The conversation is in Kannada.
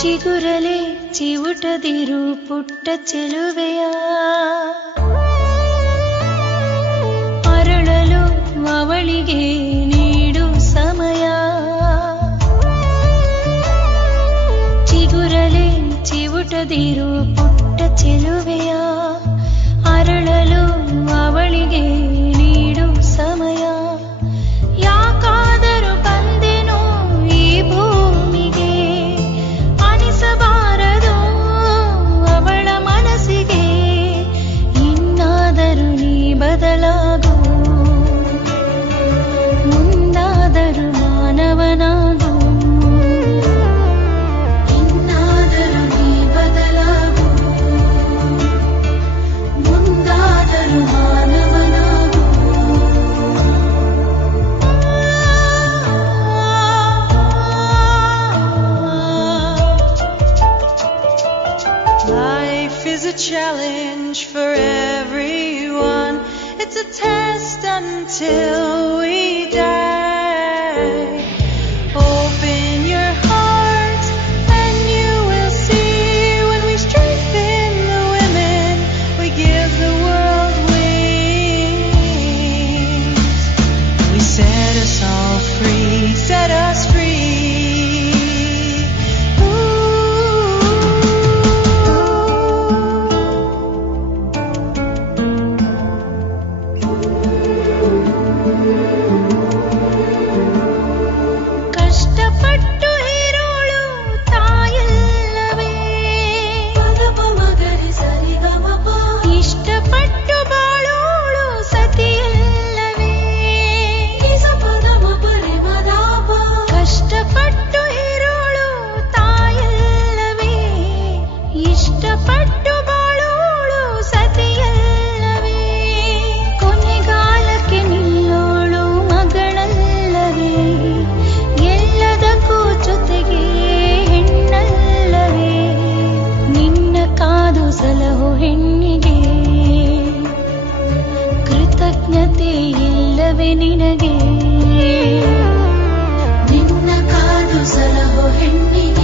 ಚಿಗುರಲೆ ಚಿವುಟದಿರು ಪುಟ್ಟ ಚೆಲುವೆಯ ಅರಳಲು ಅವಳಿಗೆ ನೀಡು ಸಮಯ. ಚಿಗುರಲೆ ಚಿವುಟದಿರು ಪುಟ್ಟ ಚೆಲುವೆಯ ಅರಳಲು ಅವಳಿಗೆ ನೀಡು ಸಮಯ. ಯಾಕಾದರೂ ಬಂದೆನೋ ಈ ಭೂಮಿಗೆ, ಅನಿಸಬಾರದು ಅವಳ ಮನಸ್ಸಿಗೆ. ಇನ್ನಾದರೂ ನೀ ಬದಲಾಗು, ಮುಂದಾದರೂ ಮಾನವನಾಗು. ಇನ್ನಾದರೂ ನೀ ಬದಲಾಗು, ಮುಂದಾದರೂ ಮಾನವನಾಗು. Life is a challenge for everyone. It's a test until we die. Open your heart and you will see, when we strengthen the women, we give the world wings. We set us all free, set us free. ಕಷ್ಟಪಟ್ಟು ಇರೋಳು ತಾಯಲ್ಲವೇ, ಇಷ್ಟಪಟ್ಟು ಬಾಳೋಳು ಸತಿಯಲ್ಲವೇ. ಕಷ್ಟಪಟ್ಟು ಇರೋಳು ತಾಯಲ್ಲವೇ, ಇಷ್ಟಪಟ್ಟು ಬಾಳೋಳು ಸತಿಯಲ್ಲವೇ. ಕೊನೆಗಾಲಕ್ಕೆ ನಿಲ್ಲೋಳು ಮಗಳಲ್ಲವೇ, ಎಲ್ಲದಕ್ಕೂ ಜೊತೆಗೆ ಹೆಣ್ಣಲ್ಲವೇ. ನಿನ್ನ ಕಾದು ಸಲಹೋ ಹೆಣ್ಣಿಗೆ, ಕೃತಜ್ಞತೆ ಇಲ್ಲವೇ ನಿನಗೆ. ನಿನ್ನ ಕಾದು ಸಲಹೋ ಹೆಣ್ಣಿಗೆ